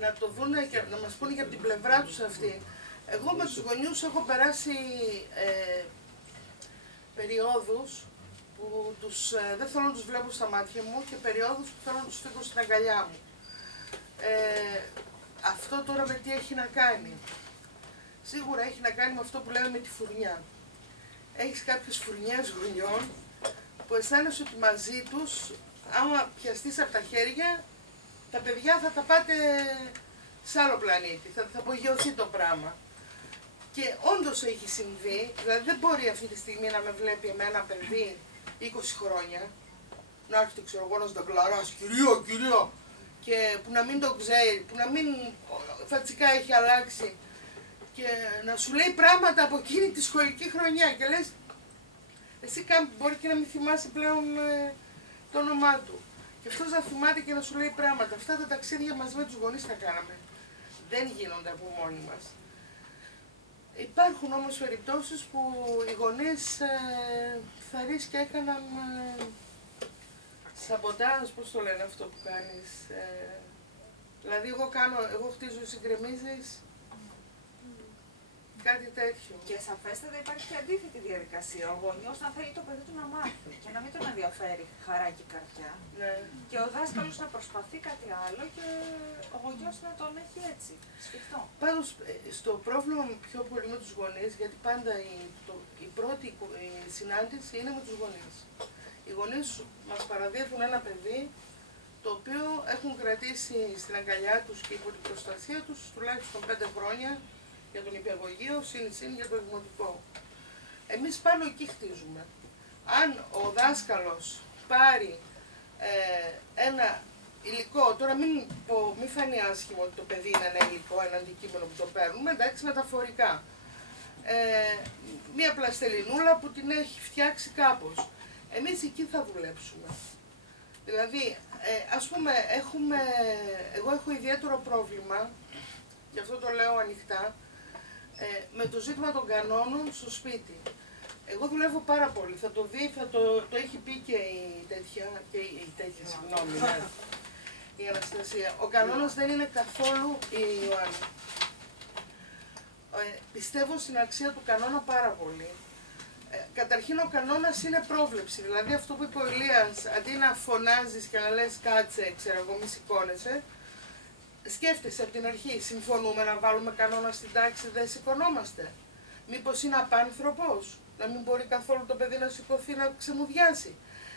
να το δούνε και να μας πούνε και από την πλευρά τους αυτή. Εγώ με τους γονιούς έχω περάσει περιόδους που δεν θέλω να τους βλέπω στα μάτια μου και περιόδους που θέλω να τους φύγω στην αγκαλιά μου. Αυτό τώρα με τι έχει να κάνει? Σίγουρα έχει να κάνει με αυτό που λέμε με τη φουρνιά. Έχεις κάποιες φουρνιές γονιών που αισθάνεσαι ότι μαζί τους, άμα πιαστείς από τα χέρια, τα παιδιά θα τα πάτε σε άλλο πλανήτη, θα απογειωθεί το πράγμα. Και όντως έχει συμβεί, δηλαδή δεν μπορεί αυτή τη στιγμή να με βλέπει εμένα παιδί 20 χρόνια, να έρχεται ξέρω εγώ να τον κλαράσει, κυρία, και που να μην το ξέρει, που να μην φατσικά έχει αλλάξει και να σου λέει πράγματα από εκείνη τη σχολική χρονιά και λες, εσύ μπορεί και να μην θυμάσαι πλέον το όνομά του. Και αυτός να θυμάται και να σου λέει πράγματα. Αυτά τα ταξίδια μας με τους γονείς τα κάναμε. Δεν γίνονται από μόνοι μας. Υπάρχουν όμως περιπτώσεις που οι γονείς θα ρίξει και έκαναν σαμποτάζ, πώς το λένε αυτό που κάνεις. Δηλαδή εγώ χτίζω, εσύ γκρεμίζεις, κάτι τέτοιο. Και σαφέστατα υπάρχει και αντίθετη διαδικασία. Ο γονιός να θέλει το παιδί του να μάθει και να μην τον ενδιαφέρει χαρά και καρδιά. Ναι. Και ο δάσκαλος να προσπαθεί κάτι άλλο και ο γονιός να τον έχει έτσι, σφιχτό. Πάντως, στο πρόβλημα πιο πολύ με τους γονείς, γιατί πάντα η πρώτη συνάντηση είναι με τους γονείς. Οι γονείς μας παραδίδουν ένα παιδί το οποίο έχουν κρατήσει στην αγκαλιά τους και υπό την προστασία τους τουλάχιστον 5 χρόνια για τον υπηαγωγείο, συν για το δημοτικό. Εμείς πάνω εκεί χτίζουμε. Αν ο δάσκαλος πάρει ένα υλικό, τώρα μην φανεί άσχημο ότι το παιδί είναι ένα υλικό, ένα αντικείμενο που το παίρνουμε, εντάξει, μεταφορικά. Μία πλαστελινούλα που την έχει φτιάξει κάπως. Εμείς εκεί θα δουλέψουμε. Δηλαδή, ας πούμε, εγώ έχω ιδιαίτερο πρόβλημα, γι' αυτό το λέω ανοιχτά, με το ζήτημα των κανόνων στο σπίτι. Εγώ δουλεύω πάρα πολύ, θα το δει, το έχει πει και η τέτοια, συγγνώμη, η Αναστασία. Ο κανόνας δεν είναι καθόλου η Ιωάννα. Πιστεύω στην αξία του κανόνα πάρα πολύ. Καταρχήν ο κανόνας είναι πρόβλεψη, δηλαδή αυτό που είπε ο Ηλίας, αντί να φωνάζεις και να λες κάτσε, ξέρω εγώ, μη σηκώνεσαι, σκέφτεσαι από την αρχή, συμφωνούμε να βάλουμε κανόνα στην τάξη, δεν σηκωνόμαστε. Μήπως είναι απάνθρωπος, να μην μπορεί καθόλου το παιδί να σηκωθεί να ξεμουδιάσει.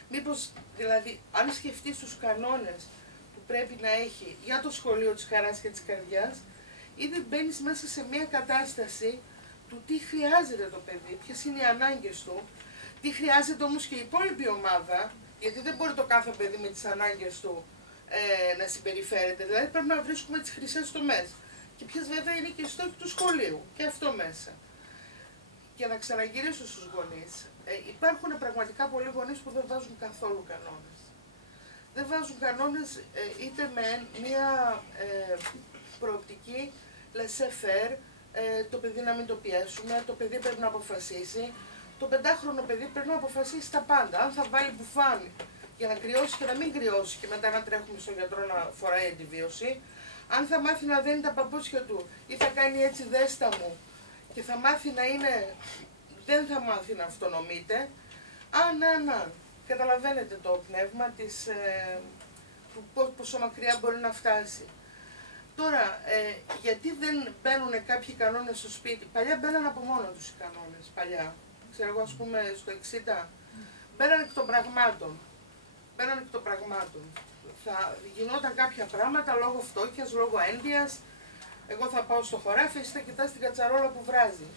Μήπως, δηλαδή, αν σκεφτείς τους κανόνες που πρέπει να έχει για το σχολείο της χαράς και της καρδιάς, ήδη μπαίνεις μέσα σε μια κατάσταση του τι χρειάζεται το παιδί, ποιες είναι οι ανάγκες του, τι χρειάζεται όμως και η υπόλοιπη ομάδα, γιατί δεν μπορεί το κάθε παιδί με τις ανάγκες του να συμπεριφέρεται, δηλαδή πρέπει να βρίσκουμε τις χρυσές τομές. Και ποιες βέβαια είναι και οι στόχοι του σχολείου, και αυτό μέσα. Και να ξαναγυρίσω στους γονείς. Υπάρχουν πραγματικά πολλοί γονείς που δεν βάζουν καθόλου κανόνες. Δεν βάζουν κανόνες είτε με μια προοπτική laissez-faire, το παιδί να μην το πιέσουμε, το παιδί πρέπει να αποφασίσει. Το 5χρονο παιδί πρέπει να αποφασίσει τα πάντα. Αν θα βάλει μπουφάνι για να κρυώσει και να μην κρυώσει και μετά να τρέχουμε στον γιατρό να φοράει αντιβίωση, αν θα μάθει να δένει τα παπούτσια του ή θα κάνει έτσι δέστα μου και θα μάθει να είναι, δεν θα μάθει να αυτονομείται. Καταλαβαίνετε το πνεύμα της, πόσο μακριά μπορεί να φτάσει. Τώρα, γιατί δεν μπαίνουν κάποιοι κανόνες στο σπίτι? Παλιά μπαίναν από μόνο τους οι κανόνες, παλιά. Ξέρω εγώ, ας πούμε, στο 60, μπαίναν εκ των πραγμάτων. Θα γινόταν κάποια πράγματα λόγω φτώχειας, λόγω ένδυας. Εγώ θα πάω στο χωράφι, εσύ θα κοιτάς την κατσαρόλα που βράζει.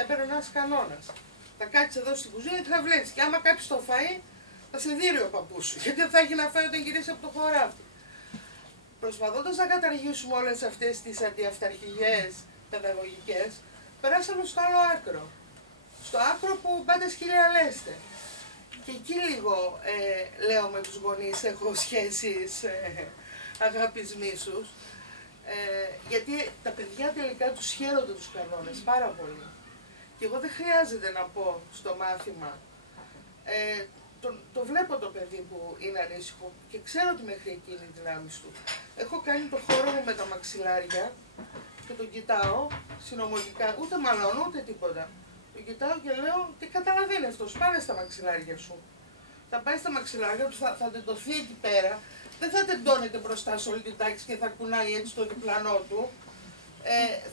Έμπαινε ένας κανόνας. Θα κάτσεις εδώ στην κουζίνα και θα βλέπεις. Και άμα κάποιος το φάει, θα σε δείρει ο παππούς σου. Γιατί δεν θα έχει να φάει όταν γυρίσει από το χωράφι. Προσπαθώντας να καταργήσουμε όλες αυτές τις αντιαυταρχικές παιδαγωγικές, περάσαμε στο άλλο άκρο. Στο άκρο που πάντα σκυλιά λέστε. Και εκεί λίγο λέω με τους γονείς, έχω σχέσεις αγάπης μίσους, γιατί τα παιδιά τελικά τους χαίρονται τους κανόνες πάρα πολύ. Και εγώ δεν χρειάζεται να πω στο μάθημα, το βλέπω το παιδί που είναι ανήσυχο και ξέρω ότι μέχρι εκεί είναι οι δυνάμεις του. Έχω κάνει το χώρο μου με τα μαξιλάρια και τον κοιτάω συνωμοτικά, ούτε μαλώνω ούτε τίποτα. Τον κοιτάω και λέω τι καταλαβαίνει αυτός, πάνε στα μαξιλάρια σου. Θα πάει στα μαξιλάρια του, θα τεντωθεί εκεί πέρα, δεν θα τεντώνεται μπροστά σε όλη την τάξη και θα κουνάει έτσι το διπλανό του.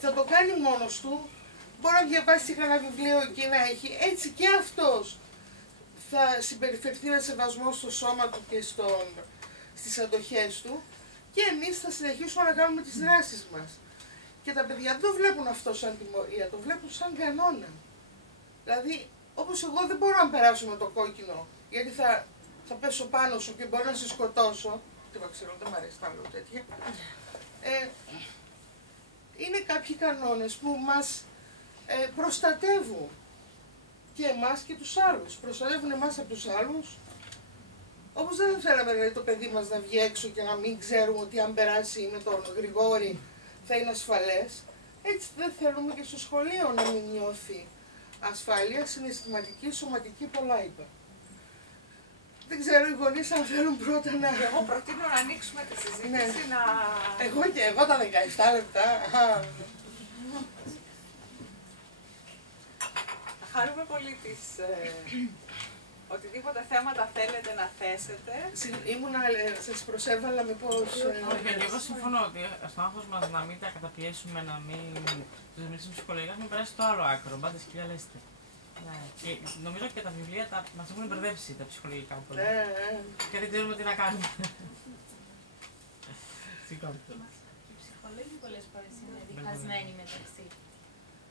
Θα το κάνει μόνος του, μπορεί να διαβάσει κανένα βιβλίο εκεί να έχει, έτσι και αυτός θα συμπεριφερθεί με σεβασμό στο σώμα του και στις αντοχές του και εμείς θα συνεχίσουμε να κάνουμε τις δράσεις μας. Και τα παιδιά δεν το βλέπουν αυτό σαν τιμωρία, το βλέπουν σαν κανόνα. Δηλαδή, όπως εγώ δεν μπορώ να περάσω με το κόκκινο, γιατί θα πέσω πάνω σου και μπορώ να σε σκοτώσω. Τι ξέρω, δεν μου αρέσει τα άλλο τέτοια. Είναι κάποιοι κανόνες που μας προστατεύουν και εμάς και τους άλλους. Προστατεύουν εμάς από τους άλλους. Όπως δεν θέλαμε δηλαδή, το παιδί μας να βγει έξω και να μην ξέρουμε ότι αν περάσει με τον Γρηγόρη θα είναι ασφαλές. Έτσι δεν θέλουμε και στο σχολείο να μην νιώθει ασφάλεια, συναισθηματική, σωματική, πολλά είπα. Δεν ξέρω οι γονείς αν θέλουν πρώτα να... Εγώ προτείνω να ανοίξουμε τη συζήτηση, ναι. να... Εγώ τα 17 λεπτά. Χαρούμε πολύ οτιδήποτε θέματα θέλετε να θέσετε. Σας προσέβαλα μήπως... Όχι, εγώ συμφωνώ ότι στο άγχος μας να μην τα καταπιέσουμε, να μην τους μιλήσουμε ψυχολογικά, έχουμε περάσει στο άλλο άκρο. Μπάντε σκυλιά λέστε. Ναι. Και νομίζω και τα βιβλία μας έχουν μπερδέψει τα ψυχολογικά πολύ. Και δεν ξέρουμε τι να κάνουμε. Οι ψυχολόγοι πολλές φορές είναι διχασμένοι μεταξύ.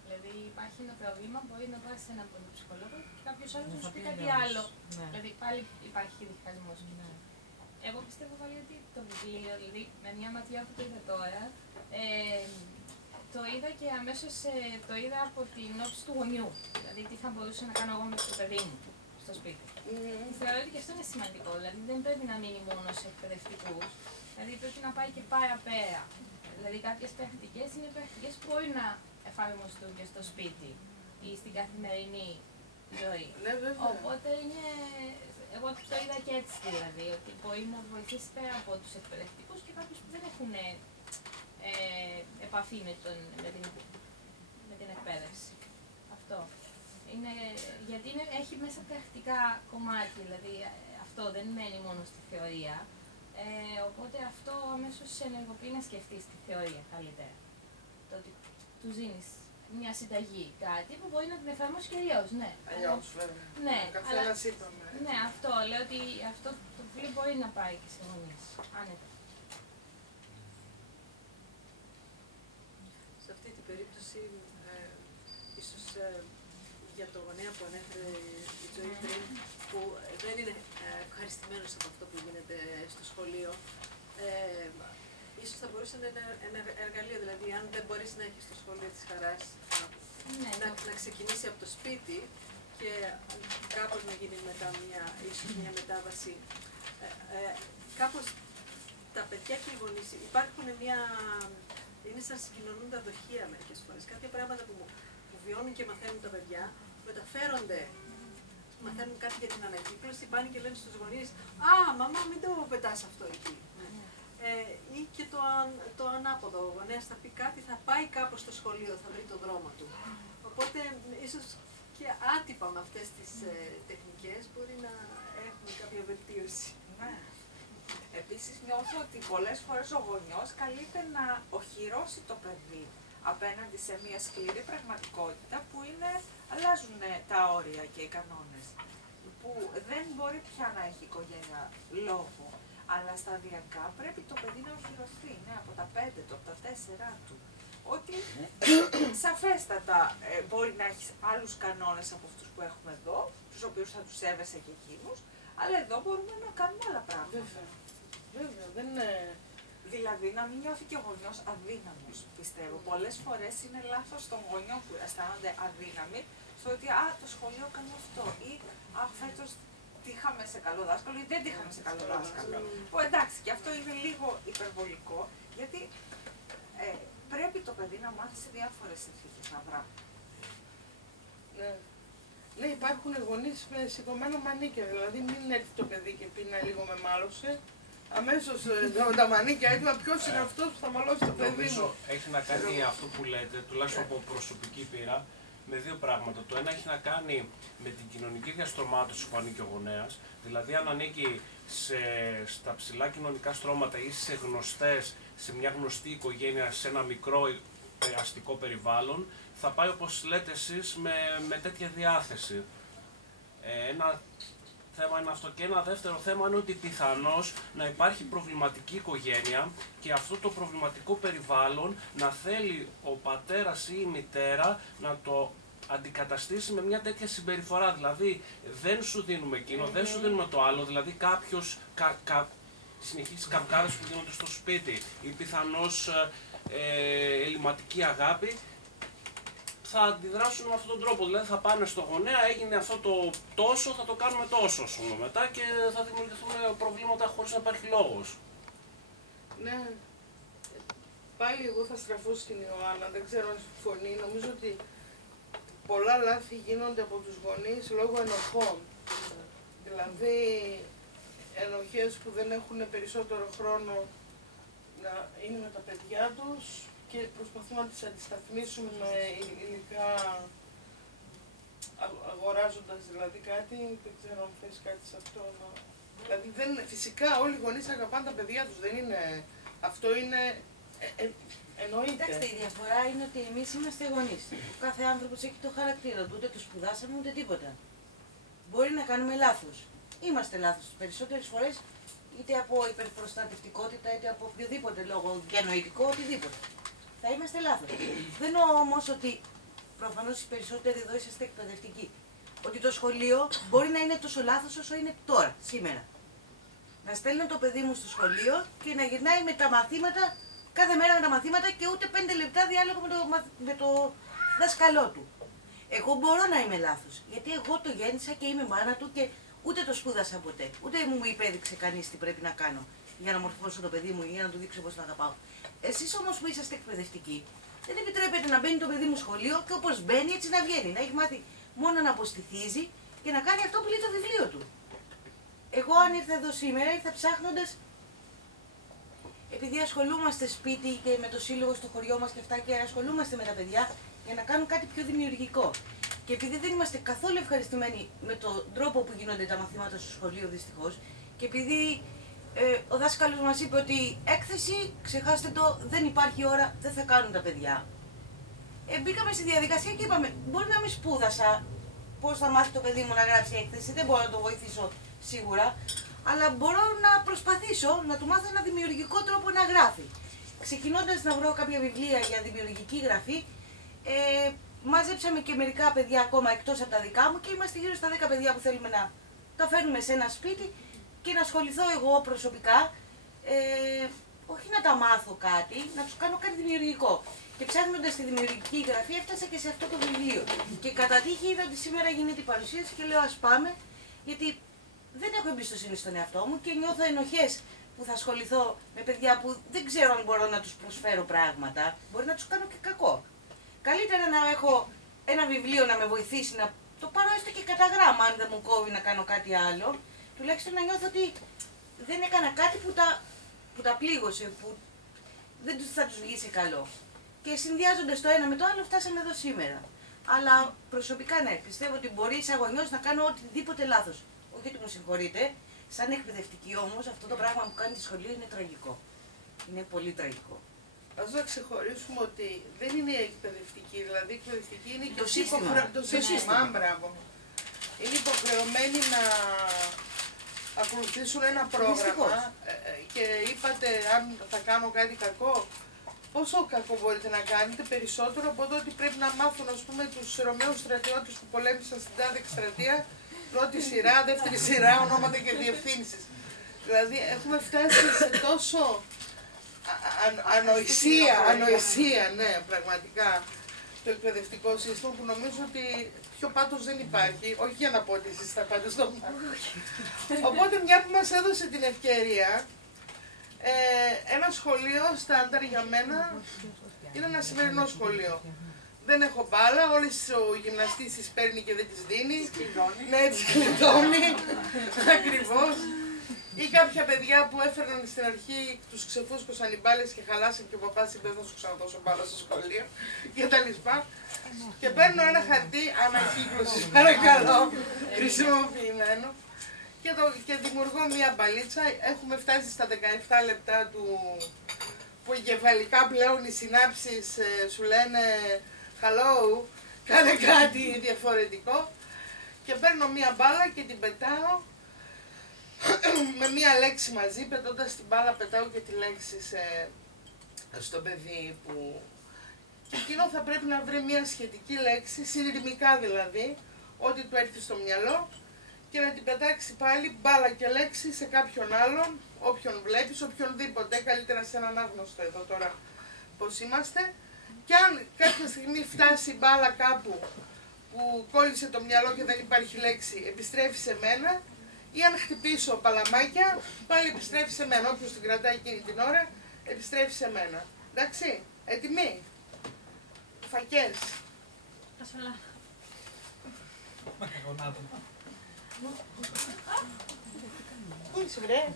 Δηλαδή υπάρχει ένα πρόβλημα, μπορεί να πάει σε έναν ψυχολόγο και κάποιος άλλος να σου πει κάτι άλλο. Δηλαδή πάλι υπάρχει διχασμός. Εγώ πιστεύω πάλι ότι το βιβλίο, δηλαδή με μια ματιά που το είδα τώρα, το είδα και αμέσως το είδα από την όψη του γονιού. Δηλαδή τι θα μπορούσα να κάνω εγώ με το παιδί μου στο σπίτι. Θεωρώ ότι και αυτό είναι σημαντικό. Δηλαδή δεν πρέπει να μείνει μόνο σε εκπαιδευτικούς. Δηλαδή πρέπει να πάει και παραπέρα. Δηλαδή κάποιες πρακτικές είναι πρακτικές που μπορεί να εφαρμοστούν και στο σπίτι ή στην καθημερινή ζωή. Οπότε είναι. Εγώ το είδα και έτσι δηλαδή, ότι μπορεί να βοηθήσει πέρα από τους εκπαιδευτικούς και κάποιους που δεν έχουν επαφή με την εκπαίδευση. Αυτό. Γιατί έχει μέσα πρακτικά κομμάτια, δηλαδή αυτό δεν μένει μόνο στη θεωρία. Οπότε αυτό αμέσως σε ενεργοποιεί να σκεφτείς τη θεωρία καλύτερα. Το ότι του δίνεις μια συνταγή, κάτι που μπορεί να την εφαρμόσει και αλλιώς, ναι. Αλλιώς, βέβαια. Ναι, καθένας είπαμε. Ναι, αυτό. Λέω ότι αυτό το βιβλίο μπορεί να πάει και σε γονείς, άνετα. Σε αυτή την περίπτωση, ίσως για το γονέα που ανέφερε η Ζωή πριν, που δεν είναι ευχαριστημένος από αυτό που γίνεται στο σχολείο, ίσως θα μπορούσε να είναι ένα εργαλείο, δηλαδή αν δεν μπορείς να έχεις το σχολείο της χαράς, να ξεκινήσει από το σπίτι και κάπως να γίνει μετά ίσως μια μετάβαση. Κάπως τα παιδιά και οι γονείς υπάρχουν είναι σαν συγκοινωνούντα δοχεία μερικές φορές. Κάποια πράγματα που βιώνουν και μαθαίνουν τα παιδιά, μεταφέρονται, μαθαίνουν κάτι για την ανακύκλωση, πάνε και λένε στους γονείς «Α, μαμά, μην το πετάς αυτό εκεί». Ή και το ανάποδο, ο γονέας θα πει κάτι, θα πάει κάπου στο σχολείο, θα βρει τον δρόμο του. Οπότε, ίσως και άτυπα με αυτές τις τεχνικές μπορεί να έχουμε κάποια βελτίωση. Ναι. Επίσης νιώθω ότι πολλές φορές ο γονιός καλείται να οχυρώσει το παιδί απέναντι σε μια σκληρή πραγματικότητα που αλλάζουν τα όρια και οι κανόνες. Που δεν μπορεί πια να έχει οικογένεια λόγω. Αλλά σταδιακά πρέπει το παιδί να οχυρωθεί, ναι, από τα 5 του, από τα 4 του. Ότι σαφέστατα μπορεί να έχει άλλους κανόνες από αυτούς που έχουμε εδώ, τους οποίους θα τους σέβεσαι και εκείνους, αλλά εδώ μπορούμε να κάνουμε άλλα πράγματα. Βέβαια, δεν είναι... Δηλαδή να μην νιώθει και ο γονιός αδύναμος, πιστεύω. Πολλές φορές είναι λάθος των γονιών που αισθάνονται αδύναμοι στο ότι το σχολείο κάνει αυτό ή φέτος είχαμε σε καλό δάσκαλο ή δεν είχαμε σε καλό δάσκαλο. Εντάξει, και αυτό είναι λίγο υπερβολικό, γιατί πρέπει το παιδί να μάθει σε διάφορες συνθήκες να δρά. Ναι, υπάρχουν γονείς με σηκωμένα μανίκια, δηλαδή μην έρθει το παιδί και πει να λίγο με μάλωσε. Αμέσως τα μανίκια έτοιμα, ποιος είναι αυτός που θα μαλώσει το παιδί μου. Έχει να κάνει αυτό που λέτε, τουλάχιστον από προσωπική πείρα, με δύο πράγματα. Το ένα έχει να κάνει με την κοινωνική διαστρωμάτωση που ανήκει ο γονέας, δηλαδή αν ανήκει στα ψηλά κοινωνικά στρώματα ή σε μια γνωστή οικογένεια, σε ένα μικρό αστικό περιβάλλον, θα πάει όπως λέτε εσείς με τέτοια διάθεση. Ένα θέμα είναι αυτό, και ένα δεύτερο θέμα είναι ότι πιθανώς να υπάρχει προβληματική οικογένεια και αυτό το προβληματικό περιβάλλον να θέλει ο πατέρας ή η μητέρα να το αντικαταστήσει με μια τέτοια συμπεριφορά. Δηλαδή δεν σου δίνουμε εκείνο, δεν σου δίνουμε το άλλο, δηλαδή κάποιος συνεχείς καυγάδες που γίνονται στο σπίτι ή πιθανώς ελληματική αγάπη, θα αντιδράσουν με αυτόν τον τρόπο. Δηλαδή θα πάνε στο γονέα, έγινε αυτό το τόσο, θα το κάνουμε τόσο μετά και θα δημιουργηθούν προβλήματα χωρίς να υπάρχει λόγος. Ναι. Πάλι εγώ θα στραφώ στην Ιωάννα, δεν ξέρω αν συμφωνεί. Νομίζω ότι πολλά λάθη γίνονται από τους γονείς λόγω ενοχών. Δηλαδή ενοχές που δεν έχουν περισσότερο χρόνο να είναι με τα παιδιά τους και προσπαθούν να τις αντισταθμίσουν με υλικά, αγοράζοντας δηλαδή κάτι. Δεν ξέρω αν θες κάτι σε αυτό. Δηλαδή φυσικά όλοι οι γονείς αγαπάνε τα παιδιά τους, δεν είναι, αυτό είναι, εννοείται. Κοιτάξτε, η διαφορά είναι ότι εμείς είμαστε γονείς. Ο κάθε άνθρωπος έχει το χαρακτήρα του, ούτε το σπουδάσαμε ούτε τίποτα. Μπορεί να κάνουμε λάθος. Είμαστε λάθος τις περισσότερες φορές, είτε από υπερπροστατευτικότητα, είτε από οποιοδήποτε λόγο, διανοητικό, οτιδήποτε. Θα είμαστε λάθος. Δεν εννοώ όμως ότι προφανώς οι περισσότεροι εδώ είσαστε εκπαιδευτικοί. Ότι το σχολείο μπορεί να είναι τόσο λάθος όσο είναι τώρα, σήμερα. Να στέλνω το παιδί μου στο σχολείο και να γυρνάει με τα μαθήματα, κάθε μέρα με τα μαθήματα και ούτε 5 λεπτά διάλογο με το δάσκαλό του. Εγώ μπορώ να είμαι λάθος, γιατί εγώ το γέννησα και είμαι μάνα του και ούτε το σπούδασα ποτέ. Ούτε μου υπέδειξε κανείς τι πρέπει να κάνω για να μορφώσω το παιδί μου ή για να του δείξω πώς να αγαπάω. Εσείς όμως που είσαστε εκπαιδευτικοί, δεν επιτρέπετε να μπαίνει το παιδί μου σχολείο και όπως μπαίνει έτσι να βγαίνει. Να έχει μάθει μόνο να αποστηθίζει και να κάνει αυτό που λέει το βιβλίο του. Εγώ αν ήρθα εδώ σήμερα ήρθα ψάχνοντας, επειδή ασχολούμαστε σπίτι και με το σύλλογο στο χωριό μας και αυτά και ασχολούμαστε με τα παιδιά για να κάνουν κάτι πιο δημιουργικό. Και επειδή δεν είμαστε καθόλου ευχαριστημένοι με τον τρόπο που γίνονται τα μαθήματα στο σχολείο δυστυχώς και επειδή ο δάσκαλος μας είπε ότι έκθεση, ξεχάστε το, δεν υπάρχει ώρα, δεν θα κάνουν τα παιδιά. Μπήκαμε στη διαδικασία και είπαμε, μπορεί να μην σπούδασα πώς θα μάθει το παιδί μου να γράψει έκθεση, δεν μπορώ να το βοηθήσω σίγουρα, αλλά μπορώ να προσπαθήσω να του μάθω ένα δημιουργικό τρόπο να γράφει. Ξεκινώντας να βρω κάποια βιβλία για δημιουργική γραφή, μάζεψαμε και μερικά παιδιά ακόμα εκτός από τα δικά μου και είμαστε γύρω στα 10 παιδιά που θέλουμε να τα φέρνουμε σε ένα σπίτι και να ασχοληθώ εγώ προσωπικά, όχι να τα μάθω κάτι, να τους κάνω κάτι δημιουργικό. Και ψάχνοντας τη δημιουργική γραφή έφτασα και σε αυτό το βιβλίο. Και κατά τύχη είδα ότι σήμερα γίνεται η παρουσίαση και λέω ας πάμε, γιατί δεν έχω εμπιστοσύνη στον εαυτό μου και νιώθω ενοχές που θα ασχοληθώ με παιδιά που δεν ξέρω αν μπορώ να τους προσφέρω πράγματα, μπορεί να τους κάνω και κακό. Καλύτερα να έχω ένα βιβλίο να με βοηθήσει να το πάρω έστω και κατά γράμμα, αν δεν μου κόβει να κάνω κάτι άλλο, τουλάχιστον να νιώθω ότι δεν έκανα κάτι που τα πλήγωσε, που δεν θα τους βγει σε καλό. Και συνδυάζοντας το ένα με το άλλο φτάσαμε εδώ σήμερα. Αλλά προσωπικά ναι, πιστεύω ότι μπορεί σαν γονιός να κάνω οτιδήποτε λάθος. Όχι ότι μου συγχωρείτε, σαν εκπαιδευτική όμως αυτό το πράγμα που κάνει το σχολείο είναι τραγικό. Είναι πολύ τραγικό. Ας να ξεχωρίσουμε ότι δεν είναι εκπαιδευτική, δηλαδή εκπαιδευτική είναι και το σύστημα. Το σύστημα, μπράβο. Είναι υποχρεωμένοι να ακολουθήσουν ένα πρόγραμμα και είπατε αν θα κάνω κάτι κακό. Πόσο κακό μπορείτε να κάνετε περισσότερο από το ότι πρέπει να μάθουν ας πούμε τους Ρωμαίους στρατιώτες που πολέμησαν στην τάδε εκστρατεία, πρώτη σειρά, δεύτερη σειρά, ονόματα και διευθύνσεις. Δηλαδή έχουμε φτάσει σε τόσο ανοησία, ναι, πραγματικά το εκπαιδευτικό σύστημα που νομίζω ότι πιο πάτος δεν υπάρχει, όχι για να πω ότι εσείς θα πάτε στο μάθημα. Οπότε μια που μας έδωσε την ευκαιρία, ένα σχολείο στάνταρ για μένα είναι ένα σημερινό σχολείο. Δεν έχω μπάλα, όλες ο γυμναστής τις παίρνει και δεν τις δίνει. Ναι, τις κλειδώνει. Ακριβώς. Ή κάποια παιδιά που έφεραν στην αρχή, τους ξεφούσκωσαν οι μπάλες και χαλάσαν και ο παπάς είπε δεν θα σου ξαναδώσω μπάλα στο σχολείο και τα λοιπά. Και παίρνω ένα χαρτί ανακύκλωσης, παρακαλώ, χρησιμοποιημένο και δημιουργώ μία μπαλίτσα. Έχουμε φτάσει στα 17 λεπτά που εγκεφαλικά πλέον οι συνάψεις σου λένε hello, κάνε κάτι διαφορετικό και παίρνω μία μπάλα και την πετάω με μία λέξη μαζί, πετώντας την μπάλα πετάω και τη λέξη στο παιδί που εκείνο θα πρέπει να βρει μία σχετική λέξη, συνειρμικά δηλαδή, ό,τι του έρθει στο μυαλό και να την πετάξει πάλι μπάλα και λέξη σε κάποιον άλλον, όποιον βλέπεις, οποιονδήποτε, καλύτερα σε έναν άγνωστο εδώ τώρα πώς είμαστε. Και αν κάποια στιγμή φτάσει η μπάλα κάπου που κόλλησε το μυαλό και δεν υπάρχει λέξη, επιστρέφει σε μένα. Ή αν χτυπήσω παλαμάκια, πάλι επιστρέφει σε μένα. Όποιος την κρατάει εκείνη την ώρα, επιστρέφει σε μένα. Εντάξει, έτοιμοι. Φακές. Κασολά. Πού είσαι βρε?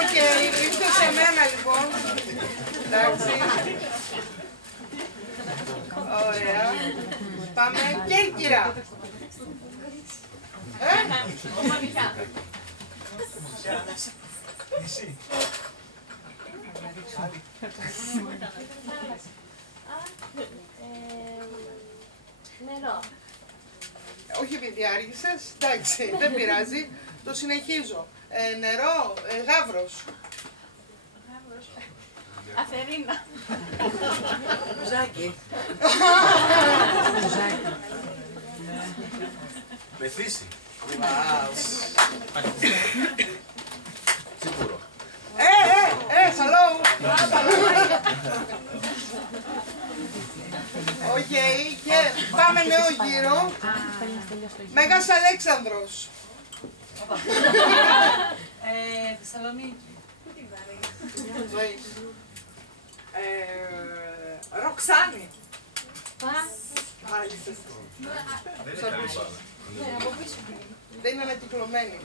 Οκ, ήρθε σε μένα λοιπόν. Εντάξει. Ωραία. Πάμε. Κέρκυρα. Ομαδικά. Νερό. Όχι επειδή άργησες. Εντάξει, δεν πειράζει. Το συνεχίζω. Νερό, γάβρος. Αθερίνα. Μπουζάκι. Μεθύσι. Τσίπουρο. Hello. Οκ, και πάμε νέο γύρο. Μέγας Αλέξανδρος. Θεσσαλονίκη. Ροξάνη. Δεν είναι ανακυκλωμένη.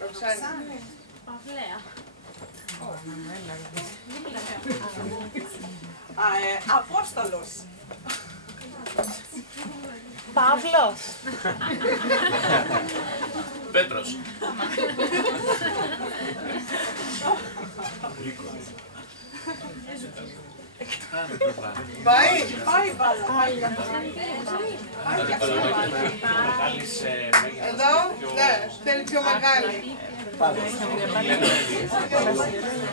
Ροξάνη. Παυλαία. Απόστολος. Παύλος. Πέτρος. Πάει. Πάει μπάλα. Εδώ, ναι, θέλει πιο μεγάλη.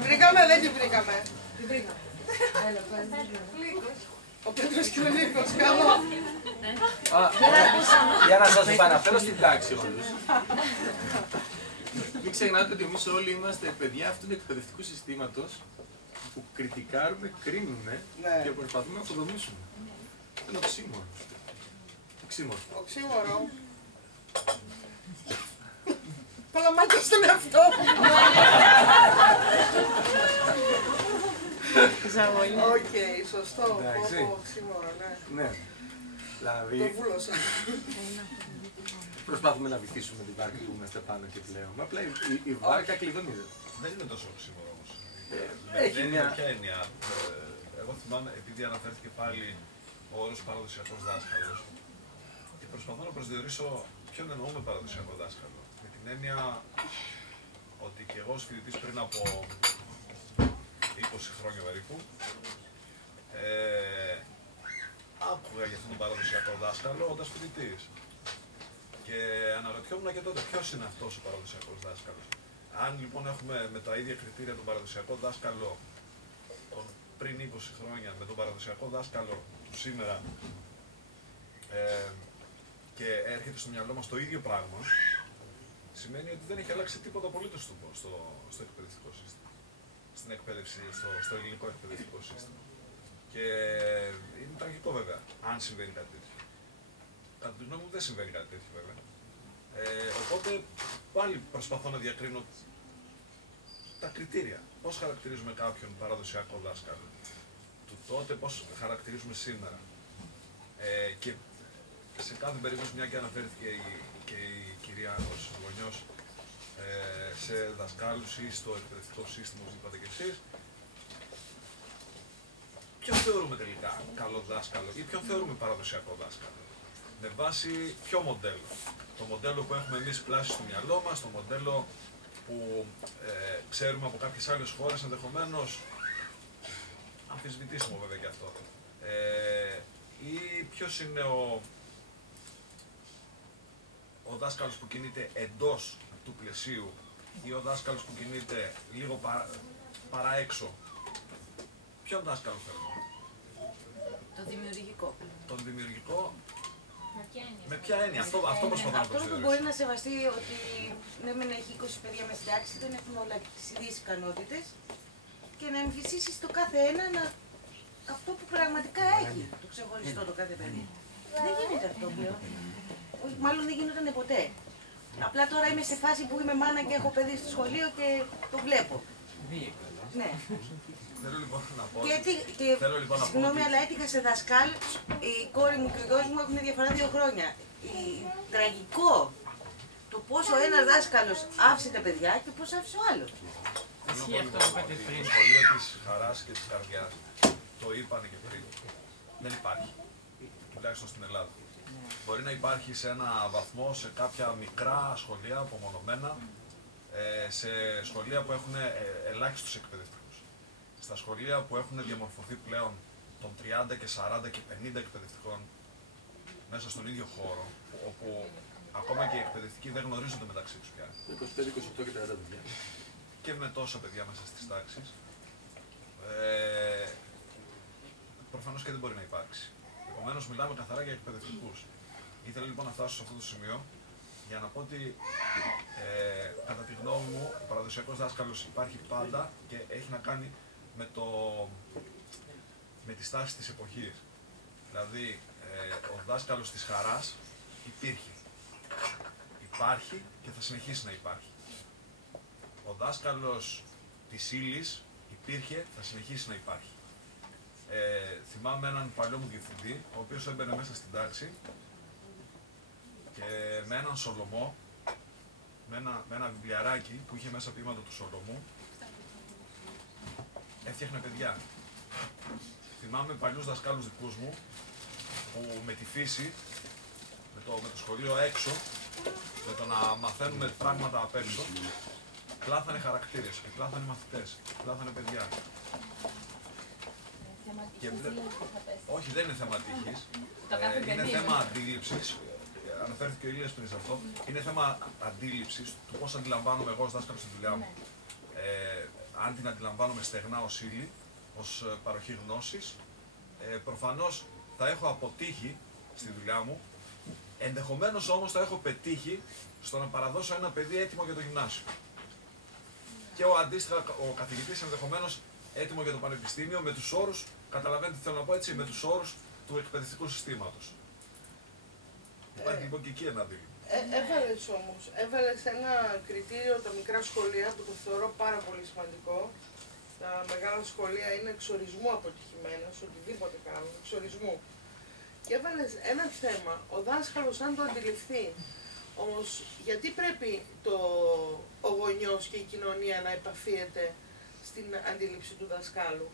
Βρήκαμε, δεν τη βρήκαμε. Ο Πέτρος και ο Νίκος, καλό. Για να σας επαναφέρω στην τάξη όλους. Μην ξεχνάτε ότι εμείς όλοι είμαστε παιδιά αυτού του εκπαιδευτικού συστήματος που κριτικάρουμε, κρίνουμε και προσπαθούμε να αποδομήσουμε. Είναι οξύμορο. Οξύμορο. Παλαμάκια στον εαυτό. Οκ, σωστό. Οξύμορο, ναι. Δηλαδή, το βούλωσα. Προσπάθουμε να βυθίσουμε την βάρκα που είμαστε πάνω και πλέον. Απλά η βάρκα κλειδονίζεται. Δεν είναι τόσο οξύμορο όμως. Έχει μια... Ποια έννοια. Εγώ θυμάμαι, επειδή αναφέρθηκε πάλι ο όρος παραδοσιακός δάσκαλος, και προσπαθώ να προσδιορίσω ποιον εννοούμε παραδοσιακό δάσκαλο. Με την έννοια ότι και εγώ ως φοιτητής πριν από 20 χρόνια περίπου, άκουγα για αυτόν τον παραδοσιακό δάσκαλο όταν φοιτητής. Και αναρωτιόμουν και τότε ποιος είναι αυτός ο παραδοσιακός δάσκαλος. Αν λοιπόν έχουμε με τα ίδια κριτήρια τον παραδοσιακό δάσκαλο τον πριν 20 χρόνια με τον παραδοσιακό δάσκαλο του σήμερα και έρχεται στο μυαλό μας το ίδιο πράγμα, σημαίνει ότι δεν έχει αλλάξει τίποτα απολύτως στο εκπαιδευτικό σύστημα. Στην εκπαίδευση, στο ελληνικό εκπαιδευτικό σύστημα. Και είναι τραγικό βέβαια, αν συμβαίνει κάτι τέτοιο. Κατά τη γνώμη μου δεν συμβαίνει κάτι τέτοιο βέβαια. Οπότε πάλι προσπαθώ να διακρίνω τα κριτήρια. Πώς χαρακτηρίζουμε κάποιον παραδοσιακό δάσκαλο του τότε, πώς χαρακτηρίζουμε σήμερα. Και σε κάθε περίπτωση, μια και αναφέρθηκε και η κυρία ως γονιός, σε δασκάλους ή στο εκπαιδευτικό σύστημα, όπως είπατε και εσείς, ποιον θεωρούμε τελικά καλό δάσκαλο ή ποιον θεωρούμε παραδοσιακό δάσκαλο? Με βάση ποιο μοντέλο? Το μοντέλο που έχουμε εμείς πλάσει στο μυαλό μας, το μοντέλο που ξέρουμε από κάποιες άλλες χώρες, ενδεχομένως αμφισβητήσιμο βέβαια και αυτό. Ή ποιος είναι ο δάσκαλος που κινείται εντός του πλαισίου ή ο δάσκαλος που κινείται λίγο παραέξω? Ποιον δάσκαλο θέλουμε? Το δημιουργικό. Τον δημιουργικό. Με ποια έννοια? Αυτό προσπαθώ να το Αυτό που μπορεί να σεβαστεί ότι ναι, μεν έχει 20 παιδιά με συντάξει, δεν έχουν όλα τις ίδιες ικανότητες και να εμφυσίσει στο κάθε ένα αυτό που πραγματικά έχει το ξεχωριστό το κάθε παιδί. Δεν γίνεται αυτό πλέον. Μάλλον δεν γινόταν ποτέ. Απλά τώρα είμαι σε φάση που είμαι μάνα και έχω παιδί στο σχολείο και το βλέπω. Ναι. Θέλω λοιπόν να πω. Συγγνώμη, αλλά έτυχα σε δασκάλ, η κόρη μου και ο γιος μου έχουν διαφορά 2 χρόνια. Τραγικό το πόσο ένας δάσκαλος άφησε τα παιδιά και πώς άφησε ο άλλος. Ισχύει αυτό που είπατε πριν. Το σχολείο της χαράς και της καρδιάς, το είπανε και πριν, δεν υπάρχει. Τουλάχιστον στην Ελλάδα. Μπορεί να υπάρχει σε ένα βαθμό, σε κάποια μικρά σχολεία απομονωμένα, σε σχολεία που έχουν ελάχιστους εκπαιδευτικούς. Στα σχολεία που έχουν διαμορφωθεί πλέον των 30 και 40 και 50 εκπαιδευτικών μέσα στον ίδιο χώρο, όπου ακόμα και οι εκπαιδευτικοί δεν γνωρίζονται μεταξύ τους πια. 25, 28 και 30 παιδιά. Και με τόσα παιδιά μέσα στις τάξεις, προφανώς και δεν μπορεί να υπάρξει. Επομένως, μιλάμε καθαρά για εκπαιδευτικούς. Ήθελα λοιπόν να φτάσω σε αυτό το σημείο για να πω ότι κατά τη γνώμη μου ο παραδοσιακός δάσκαλος υπάρχει πάντα και έχει να κάνει με τη στάση της εποχής. Δηλαδή, ο δάσκαλος της χαράς υπήρχε. Υπάρχει και θα συνεχίσει να υπάρχει. Ο δάσκαλος της ύλης υπήρχε, θα συνεχίσει να υπάρχει. Θυμάμαι έναν παλιό μου διευθυντή, ο οποίος έμπαινε μέσα στην τάξη και με έναν Σολομό, με ένα βιβλιαράκι που είχε μέσα ποίηματα του Σολομού, έφτιαχνε παιδιά. Θυμάμαι παλιούς δασκάλους δικούς μου που με τη φύση, με το σχολείο έξω, με το να μαθαίνουμε πράγματα απ' έξω, πλάθανε χαρακτήρες και πλάθανε μαθητές, πλάθανε παιδιά. Όχι, δεν είναι θέμα τύχης. Είναι θέμα αντίληψης. Αναφέρθηκε ο Ηλίας πριν σε αυτό. Είναι θέμα αντίληψης του πώς αντιλαμβάνομαι εγώ ως δάσκαλος στη δουλειά μου. Αν την αντιλαμβάνομαι στεγνά ως ύλη, ως παροχή γνώσης, προφανώς θα έχω αποτύχει στη δουλειά μου. Ενδεχομένως όμως θα έχω πετύχει στο να παραδώσω ένα παιδί έτοιμο για το γυμνάσιο. Και αντίστοιχα ο καθηγητής ενδεχομένως έτοιμο για το πανεπιστήμιο με τους όρους, καταλαβαίνετε τι θέλω να πω έτσι, με τους όρους του εκπαιδευτικού συστήματος. Υπάρχει λοιπόν και εκεί ένα δίλημμα. Έβαλες ένα κριτήριο τα μικρά σχολεία που το θεωρώ πάρα πολύ σημαντικό. Τα μεγάλα σχολεία είναι εξορισμού αποτυχημένα, σε οτιδήποτε κάνουν, εξορισμού. Και έβαλες ένα θέμα, ο δάσκαλος αν το αντιληφθεί, όμως γιατί πρέπει ο γονιός και η κοινωνία να επαφίεται στην αντίληψη του δασκάλου?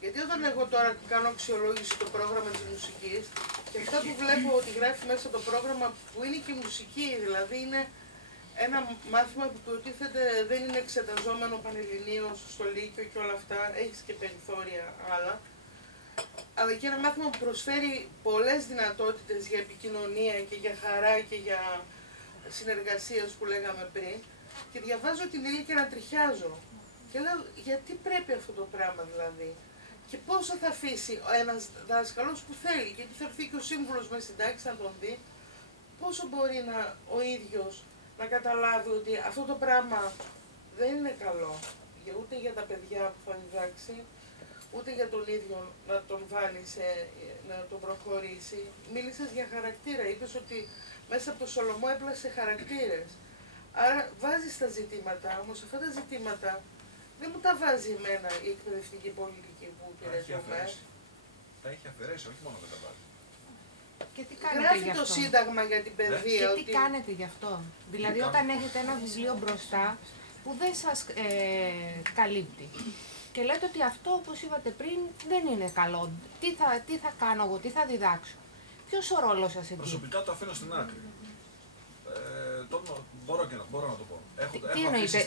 Γιατί όταν εγώ τώρα κάνω αξιολόγηση το πρόγραμμα της μουσικής και αυτά που βλέπω ότι γράφει μέσα το πρόγραμμα που είναι και η μουσική, δηλαδή είναι ένα μάθημα που υποτίθεται δεν είναι εξεταζόμενο πανελληνίως στο Λύκειο και όλα αυτά, έχεις και περιθώρια άλλα, αλλά και ένα μάθημα που προσφέρει πολλές δυνατότητες για επικοινωνία και για χαρά και για συνεργασίες που λέγαμε πριν, και διαβάζω την ύλη και να τριχιάζω. Και λέω, γιατί πρέπει αυτό το πράγμα δηλαδή? Και πόσο θα αφήσει ένας δάσκαλος που θέλει, γιατί θα έρθει και ο σύμβουλος με στην τάξη να τον δει, πόσο μπορεί ο ίδιος να καταλάβει ότι αυτό το πράγμα δεν είναι καλό, ούτε για τα παιδιά που θα διδάξει, ούτε για τον ίδιο να τον βάλει να τον προχωρήσει. Μίλησες για χαρακτήρα, είπες ότι μέσα από το Σολομό έπλασε χαρακτήρες. Άρα βάζεις τα ζητήματα, όμως αυτά τα ζητήματα δεν μου τα βάζει εμένα η εκπαιδευτική πολιτική που υπηρετούμε. Τα έχει αφαιρέσει, όχι μόνο δεν τα βάζει. Και τι κάνετε Γράφει γι' το αυτό? Σύνταγμα για την παιδεία. Και τι κάνετε γι' αυτό? Δηλαδή όταν έχετε ένα βιβλίο μπροστά που δεν σας καλύπτει και λέτε ότι αυτό, όπως είπατε πριν, δεν είναι καλό. Τι θα κάνω εγώ, τι θα διδάξω? Ποιος ο ρόλος σας εκεί? Προσωπικά το αφήνω στην άκρη. Μπορώ να το πω. Τι εννοείτε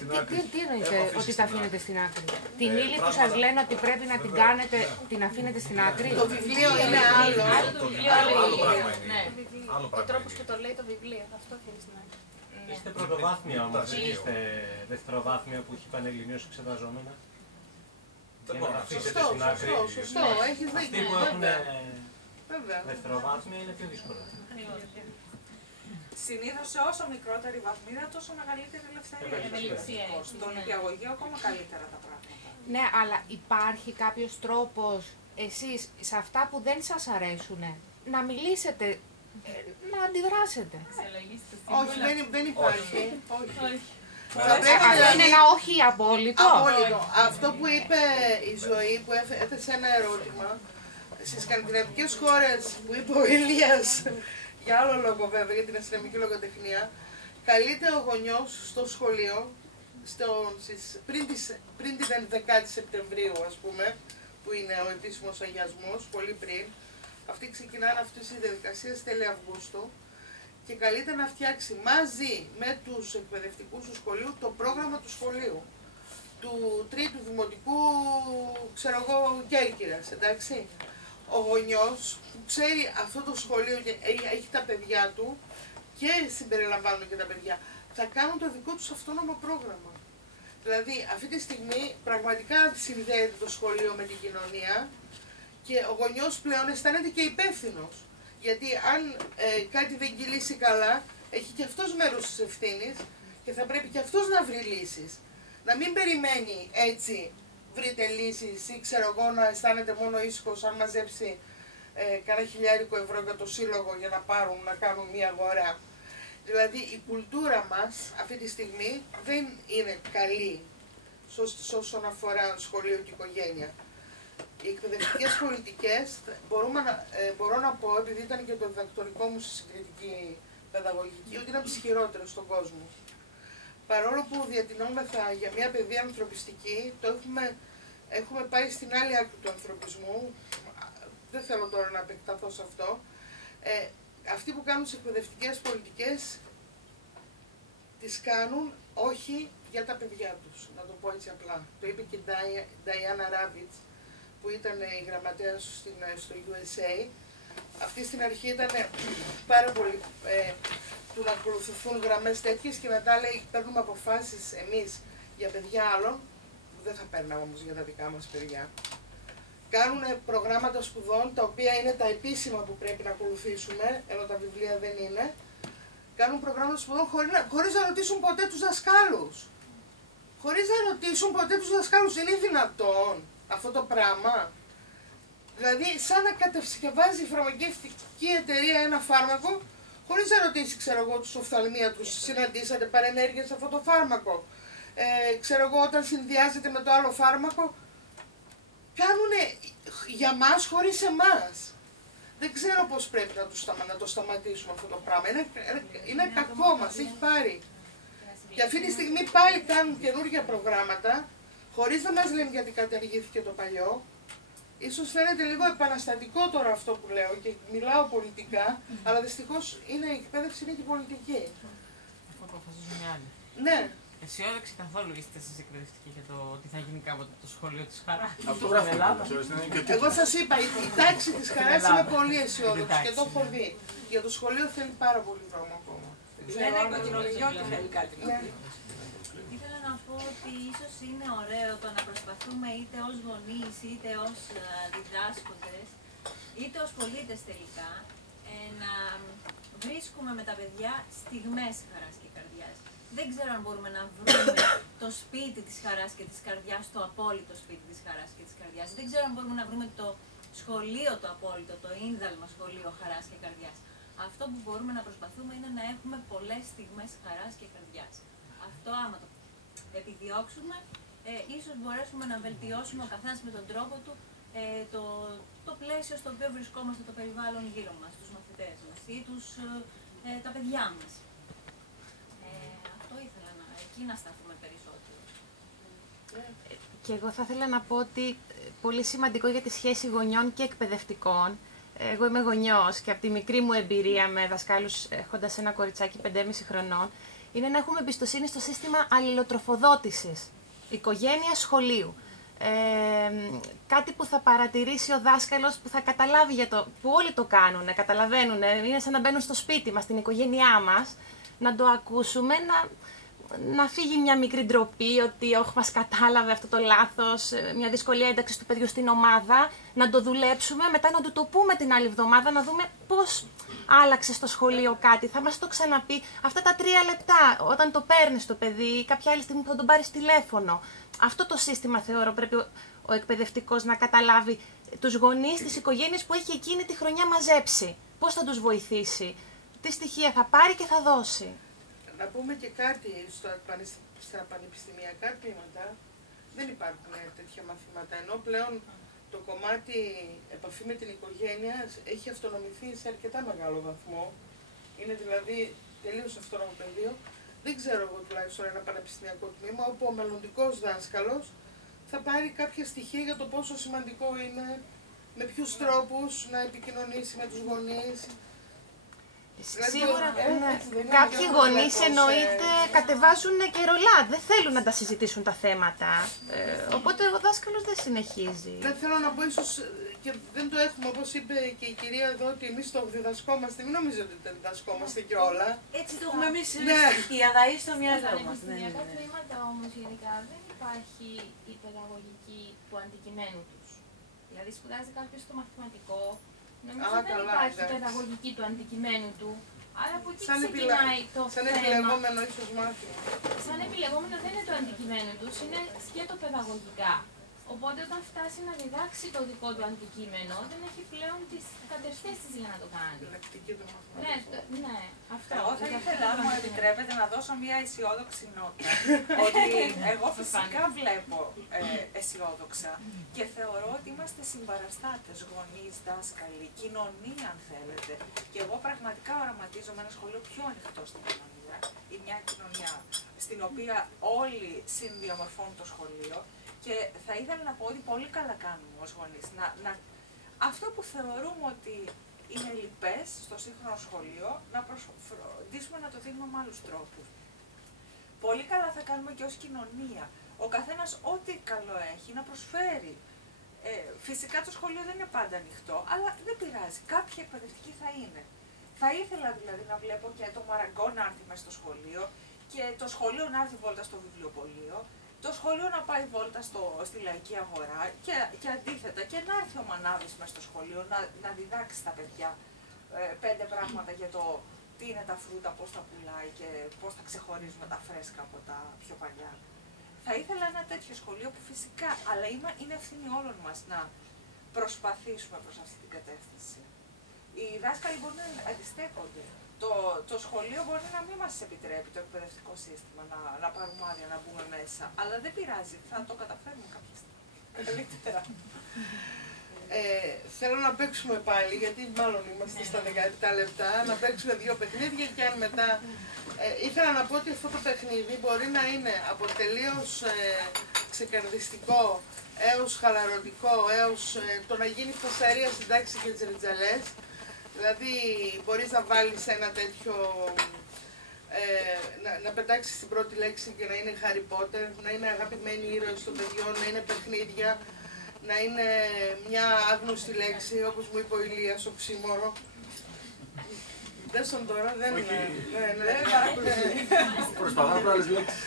ότι τα αφήνετε στην άκρη? Την ύλη που σας λένε ότι πρέπει να την κάνετε, την αφήνετε στην άκρη? Το βιβλίο είναι άλλο. Το βιβλίο άλλο πράγμα είναι. Ο τρόπος που το λέει το βιβλίο, αυτό αφήνει στην άκρη. Είστε πρωτοβάθμια όμως, δεν είστε δευτεροβάθμια που έχει πανελληνίως εξεταζόμενα? Δεν μπορώ να αφήσω. Σωστό, έχεις δίκιο. Αυτοί που έχουν δευτεροβάθμια είναι πιο δύσκολο. Συνήθως σε όσο μικρότερη βαθμίδα, τόσο μεγαλύτερη ελευθερία. Στον νηπιαγωγείο ακόμα καλύτερα τα πράγματα. Ναι, αλλά υπάρχει κάποιος τρόπος εσείς σε αυτά που δεν σας αρέσουν να μιλήσετε, να αντιδράσετε? Όχι, δεν υπάρχει. Αυτό είναι ένα όχι απόλυτο. Αυτό που είπε η Ζωή, που έθεσε ένα ερώτημα, στις σκανδιναβικές χώρες που είπε ο Ηλίας, για άλλο λόγο βέβαια, για την αστυνομική λογοτεχνία, καλείται ο γονιός στο σχολείο, πριν την 11η Σεπτεμβρίου, ας πούμε, που είναι ο επίσημος αγιασμός, πολύ πριν. Αυτοί ξεκινάνε αυτές τις διαδικασίες τέλη Αυγούστου και καλείται να φτιάξει μαζί με τους εκπαιδευτικούς του σχολείου το πρόγραμμα του σχολείου. Του τρίτου δημοτικού, ξέρω εγώ, Κέρκυρας, εντάξει. Ο γονιός που ξέρει αυτό το σχολείο και έχει τα παιδιά του και συμπεριλαμβάνουν και τα παιδιά, θα κάνουν το δικό τους αυτόνομο πρόγραμμα. Δηλαδή αυτή τη στιγμή πραγματικά συνδέεται το σχολείο με την κοινωνία και ο γονιός πλέον αισθάνεται και υπεύθυνος. Γιατί αν κάτι δεν κυλήσει καλά, έχει και αυτός μέρος της ευθύνης και θα πρέπει και αυτός να βρει λύσεις. Να μην περιμένει έτσι, βρείτε λύσεις ή ξέρω εγώ να αισθάνεται μόνο ήσυχος αν μαζέψει κανένα €1.000 για το σύλλογο για να πάρουν, να κάνουν μια αγορά. Δηλαδή η κουλτούρα μας αυτή τη στιγμή δεν είναι καλή όσον αφορά σχολείο και οικογένεια. Οι εκπαιδευτικές πολιτικές, μπορώ να πω, επειδή ήταν και το διδακτορικό μου στη συγκριτική παιδαγωγική, ότι είναι από τις χειρότερες στον κόσμο. Παρόλο που διατηνόμεθα για μια παιδεία ανθρωπιστική, έχουμε πάει στην άλλη άκρη του ανθρωπισμού, δεν θέλω τώρα να επεκταθώ σε αυτό. Αυτοί που κάνουν τις εκπαιδευτικές πολιτικές, τις κάνουν όχι για τα παιδιά τους, να το πω έτσι απλά. Το είπε και η Νταϊάννα Ράβιτς, που ήταν η γραμματέας στο USA. Αυτή στην αρχή ήταν πάρα πολύ του να ακολουθηθούν γραμμές τέτοιες και μετά λέει παίρνουμε αποφάσεις εμείς για παιδιά άλλων, δεν θα παίρναμε όμως για τα δικά μας παιδιά. Κάνουν προγράμματα σπουδών, τα οποία είναι τα επίσημα που πρέπει να ακολουθήσουμε, ενώ τα βιβλία δεν είναι. Κάνουν προγράμματα σπουδών χωρίς να ρωτήσουν ποτέ τους δασκάλους. Χωρίς να ρωτήσουν ποτέ τους δασκάλους. Είναι δυνατόν αυτό το πράγμα? Δηλαδή, σαν να κατασκευάζει η φαρμακευτική εταιρεία ένα φάρμακο, χωρίς να ρωτήσει, ξέρω εγώ, τους οφθαλμίατρους, συναντήσατε παρενέργειες σε αυτό το φάρμακο. Ξέρω εγώ, όταν συνδυάζεται με το άλλο φάρμακο, κάνουνε για μας χωρίς εμάς. Δεν ξέρω πώς πρέπει να το σταματήσουμε αυτό το πράγμα. Είναι κακό, μας έχει πάρει. Και αυτή τη στιγμή πάλι κάνουν καινούργια προγράμματα, χωρίς να μας λένε γιατί καταργήθηκε το παλιό. Ίσως φαίνεται λίγο επαναστατικό τώρα αυτό που λέω και μιλάω πολιτικά, αλλά δυστυχώς η εκπαίδευση είναι και πολιτική. Αυτό αποφασίζουν οι άλλοι. Ναι. Αισιόδοξοι καθόλου είστε εσείς εκπαιδευτικοί για το ότι θα γίνει κάποτε το σχολείο της Χαράς? Αυτό γράφει. Εγώ σας είπα, η τάξη της Χαράς είναι πολύ αισιόδοξη και το έχω δει. Για το σχολείο θέλει πάρα πολύ δρόμο ακόμα. Λένε οικογενειολογιό και θέλει κάτι. Ήθελα να πω ότι ίσως είναι ωραίο το να προσπαθούμε είτε ως γονείς, είτε ως διδάσκοντες, είτε ως πολίτες τελικά, να βρίσκουμε με τα παιδιά στιγμές χαράς και καρδιάς. Δεν ξέρω αν μπορούμε να βρούμε το σπίτι της χαράς και της καρδιάς, το απόλυτο σπίτι της χαράς και της καρδιάς. Δεν ξέρω αν μπορούμε να βρούμε το σχολείο το απόλυτο, το ίνδαλμα σχολείο χαράς και καρδιάς. Αυτό που μπορούμε να προσπαθούμε είναι να έχουμε πολλές στιγμές χαράς και καρδιάς. Αυτό άμα το επιδιώξουμε, ίσως μπορέσουμε να βελτιώσουμε ο καθένας με τον τρόπο του το πλαίσιο στο οποίο βρισκόμαστε, το περιβάλλον γύρω μας, τους μαθητές μας ή τα παιδιά μας. Αυτό ήθελα εκεί να σταθούμε περισσότερο. Και εγώ θα ήθελα να πω ότι πολύ σημαντικό για τη σχέση γονιών και εκπαιδευτικών. Εγώ είμαι γονιός και από τη μικρή μου εμπειρία με δασκάλους έχοντας ένα κοριτσάκι 5,5 χρονών, είναι να έχουμε εμπιστοσύνη στο σύστημα αλληλοτροφοδότησης, οικογένεια, σχολείου. Κάτι που θα παρατηρήσει ο δάσκαλος, που θα καταλάβει που όλοι το κάνουν, καταλαβαίνουν, είναι σαν να μπαίνουν στο σπίτι μας, στην οικογένειά μας, να το ακούσουμε, να φύγει μια μικρή ντροπή ότι όχι μας κατάλαβε αυτό το λάθος, μια δυσκολία ένταξης του παιδιού στην ομάδα, να το δουλέψουμε, μετά να του το πούμε την άλλη εβδομάδα, να δούμε πώς άλλαξε στο σχολείο κάτι, θα μας το ξαναπεί αυτά τα 3 λεπτά, όταν το παίρνεις το παιδί, κάποια άλλη στιγμή που θα τον πάρεις τηλέφωνο. Αυτό το σύστημα θεωρώ πρέπει ο εκπαιδευτικός να καταλάβει, τους γονείς της οικογένειας που έχει εκείνη τη χρονιά μαζέψει, πώς θα τους βοηθήσει, τι στοιχεία θα πάρει και θα δώσει. Να πούμε και κάτι, στα πανεπιστημιακά τμήματα δεν υπάρχουν τέτοια μαθήματα, ενώ πλέον το κομμάτι επαφή με την οικογένεια έχει αυτονομηθεί σε αρκετά μεγάλο βαθμό. Είναι δηλαδή τελείως αυτόνομο πεδίο. Δεν ξέρω εγώ τουλάχιστον ένα πανεπιστημιακό τμήμα όπου ο μελλοντικός δάσκαλος θα πάρει κάποια στοιχεία για το πόσο σημαντικό είναι, με ποιους τρόπους να επικοινωνήσει με τους γονείς. Σίγουρα κάποιοι γονείς εννοείται κατεβάζουν και ρολά, δεν θέλουν να τα συζητήσουν τα θέματα, οπότε ο δάσκαλος δεν συνεχίζει. Δεν θέλω να πω ίσως και δεν το έχουμε όπως είπε και η κυρία εδώ ότι εμείς το διδασκόμαστε, μην νομίζετε ότι τα διδασκόμαστε και όλα. Έτσι το έχουμε εμείς οι αδαείς στο μυαλό μας. Στα πανεπιστημιακά τμήματα όμως γενικά δεν υπάρχει η παιδαγωγική του αντικειμένου τους. Δηλαδή σπουδάζει κάποιος το μαθηματικό, νομίζω δεν υπάρχει παιδαγωγική του αντικειμένου του, άρα από εκεί ξεκινάει το θέμα. Σαν επιλεγόμενο ίσως μάθημα. Σαν επιλεγόμενο δεν είναι το αντικειμένο τους, είναι σκέτο παιδαγωγικά. Οπότε όταν φτάσει να διδάξει το δικό του αντικείμενο, δεν έχει πλέον τις κατευθύνσεις για να το κάνει. Ναι, αυτό. Εγώ θα ήθελα, αν μου επιτρέπετε, να δώσω μια αισιόδοξη νότα. Ότι εγώ φυσικά βλέπω αισιόδοξα και θεωρώ ότι είμαστε συμπαραστάτες, γονείς, δάσκαλοι, κοινωνία αν θέλετε. Και εγώ πραγματικά οραματίζομαι ένα σχολείο πιο ανοιχτό στην κοινωνία. Ή μια κοινωνία στην οποία όλοι συνδιαμορφώνουν το σχολείο. Και θα ήθελα να πω ότι πολύ καλά κάνουμε ως γονείς. Αυτό που θεωρούμε ότι είναι λοιπές στο σύγχρονο σχολείο, να φροντίσουμε να το δίνουμε με άλλους τρόπους. Πολύ καλά θα κάνουμε και ως κοινωνία. Ο καθένας ό,τι καλό έχει να προσφέρει. Φυσικά το σχολείο δεν είναι πάντα ανοιχτό, αλλά δεν πειράζει. Κάποια εκπαιδευτική θα είναι. Θα ήθελα δηλαδή να βλέπω και το μαραγκό να έρθει μέσα στο σχολείο και το σχολείο να έρθει βόλτα στο βιβλιοπωλείο. Το σχολείο να πάει βόλτα στη λαϊκή αγορά και αντίθετα και να έρθει ο Μανάβης μέσα στο σχολείο να διδάξει τα παιδιά 5 πράγματα για το τι είναι τα φρούτα, πώς τα πουλάει και πώς θα ξεχωρίζουμε τα φρέσκα από τα πιο παλιά. Θα ήθελα ένα τέτοιο σχολείο που φυσικά, αλλά είναι ευθύνη όλων μας να προσπαθήσουμε προς αυτή την κατεύθυνση. Οι δάσκαλοι μπορούν να αντιστέκονται. Το σχολείο μπορεί να μην μας επιτρέπει, το εκπαιδευτικό σύστημα, να πάρουμε άδεια να μπούμε μέσα. Αλλά δεν πειράζει, θα το καταφέρουμε κάποια στιγμή. Καλύτερα. Θέλω να παίξουμε πάλι, γιατί μάλλον είμαστε στα 17 λεπτά, να παίξουμε 2 παιχνίδια και αν μετά... ήθελα να πω ότι αυτό το παιχνίδι μπορεί να είναι από τελείως ξεκαρδιστικό έως χαλαρωτικό, έως το να γίνει φασαρία στην τάξη και τις ρετζαλές. Δηλαδή μπορείς να βάλεις ένα τέτοιο, να πετάξεις την πρώτη λέξη και να είναι Harry Potter, να είναι αγαπημένοι ήρωες των παιδιών, να είναι παιχνίδια, να είναι μια άγνωστη λέξη, όπως μου είπε ο Ηλίας, οξύμορο. Δες τον τώρα, δεν είναι. Ναι, προσπαθώ να άλλες λέξεις.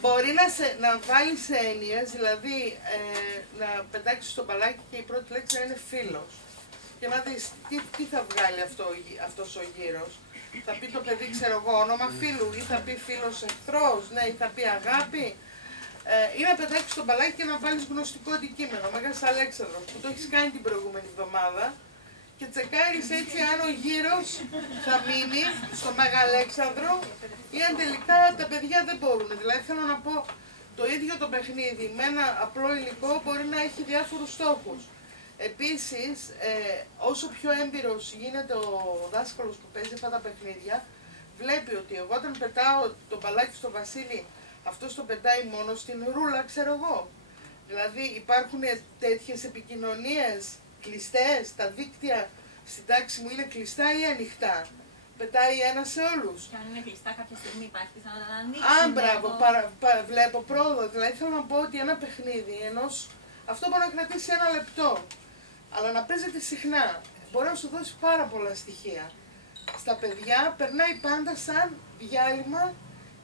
Μπορεί να βάλεις έννοιες, δηλαδή να πετάξεις το μπαλάκι και η πρώτη λέξη να είναι φίλος. Και να δεις τι θα βγάλει αυτός ο γύρος. Θα πει το παιδί, ξέρω εγώ, όνομα φίλου, ή θα πει φίλος εχθρός, ναι, ή θα πει αγάπη. Ή να πετάξεις το μπαλάκι και να βάλεις γνωστικό αντικείμενο. Ο Μέγας Αλέξανδρος, που το έχεις κάνει την προηγούμενη εβδομάδα και τσεκάρεις έτσι αν ο γύρος θα μείνει στο Μεγαλέξανδρο ή αν τελικά τα παιδιά δεν μπορούν. Δηλαδή θέλω να πω, το ίδιο το παιχνίδι με ένα απλό υλικό μπορεί να έχει διάφορους στόχους. Επίσης, όσο πιο έμπειρος γίνεται ο δάσκαλος που παίζει αυτά τα παιχνίδια, βλέπει ότι εγώ όταν πετάω το μπαλάκι στο Βασίλη, αυτός το πετάει μόνο στην ρούλα, ξέρω εγώ. Δηλαδή υπάρχουν τέτοιες επικοινωνίες κλειστές, τα δίκτυα στην τάξη μου είναι κλειστά ή ανοιχτά. Πετάει ένα σε όλους. Και αν είναι κλειστά κάποια στιγμή υπάρχει πιθανότητα να ανοίξει. Μπράβο, βλέπω πρόοδο. Δηλαδή θέλω να πω ότι ένα παιχνίδι αυτό μπορεί να κρατήσει 1 λεπτό. Αλλά να παίζεται συχνά. Μπορεί να σου δώσει πάρα πολλά στοιχεία. Στα παιδιά περνάει πάντα σαν διάλειμμα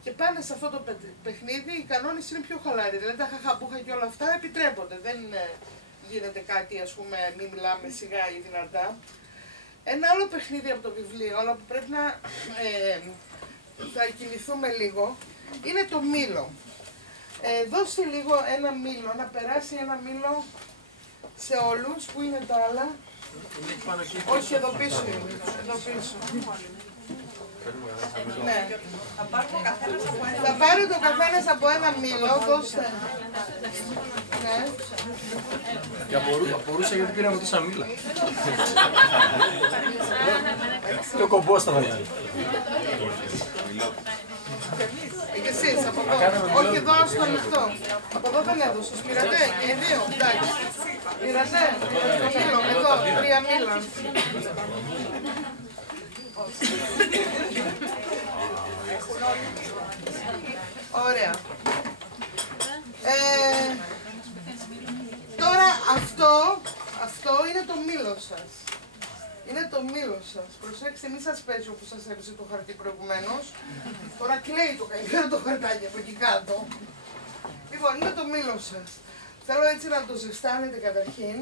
και πάντα σε αυτό το παιχνίδι οι κανόνες είναι πιο χαλαροί. Δηλαδή τα χαχαμπούχα και όλα αυτά επιτρέπονται. Δεν γίνεται κάτι, ας πούμε, μην μιλάμε σιγά ή δυνατά. Ένα άλλο παιχνίδι από το βιβλίο, αλλά που πρέπει να θα κινηθούμε λίγο, είναι το μήλο. Δώστε λίγο ένα μήλο, να περάσει ένα μήλο σε όλους. Πού είναι τα άλλα? Όχι, εδώ πίσω είναι. Εδώ πίσω. Ναι. Θα πάρετε ο καθένας από ένα μήλο, δώστε. Ναι. Και απορούσα γιατί πήραμε τόσα μήλα. Και ο κομπός θα βγάλει. Και εσείς, από εδώ. Όχι εδώ, στο ανοιχτό. Από εδώ δεν έδωσες. Πήρατε, και 2, εντάξει. Πήρατε, το μήλο, εδώ, 3 μήλα. Ωραία. Τώρα αυτό είναι το μήλο σας. Είναι το μήλο σας. Προσέξτε, μη σας πέσει όπου σας έπεσε το χαρτί προηγουμένως. Τώρα κλαίει το καημένο το χαρτάκι από εκεί κάτω. Λοιπόν, είναι το μήλο σας. Θέλω έτσι να το ζεστάνετε καταρχήν.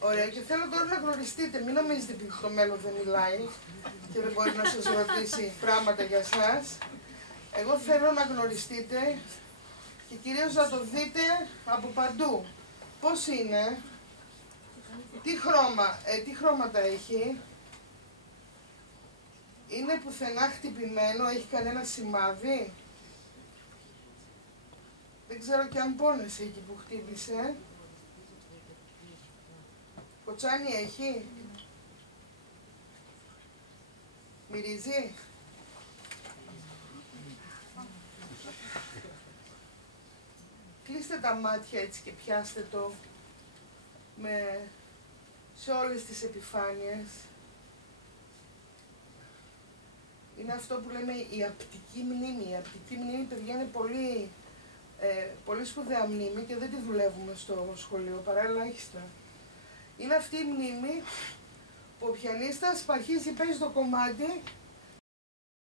Ωραία, και θέλω τώρα να γνωριστείτε. Μην νομίζετε ότι το μέλλον δεν μιλάει και δεν μπορεί να σας ρωτήσει πράγματα για σας. Εγώ θέλω να γνωριστείτε και κυρίως να το δείτε από παντού. Πώς είναι, τι χρώματα έχει, είναι πουθενά χτυπημένο, έχει κανένα σημάδι. Δεν ξέρω και αν πόνεσε εκεί που χτύπησε. Κοτσάνι έχει. Μυρίζει. Κλείστε τα μάτια έτσι και πιάστε το σε όλες τις επιφάνειες. Είναι αυτό που λέμε η απτική μνήμη. Η απτική μνήμη, παιδιά, είναι πολύ σπουδαία μνήμη και δεν τη δουλεύουμε στο σχολείο, παρά ελάχιστα. Είναι αυτή η μνήμη που ο πιανίστας αρχίζει, παίζει το κομμάτι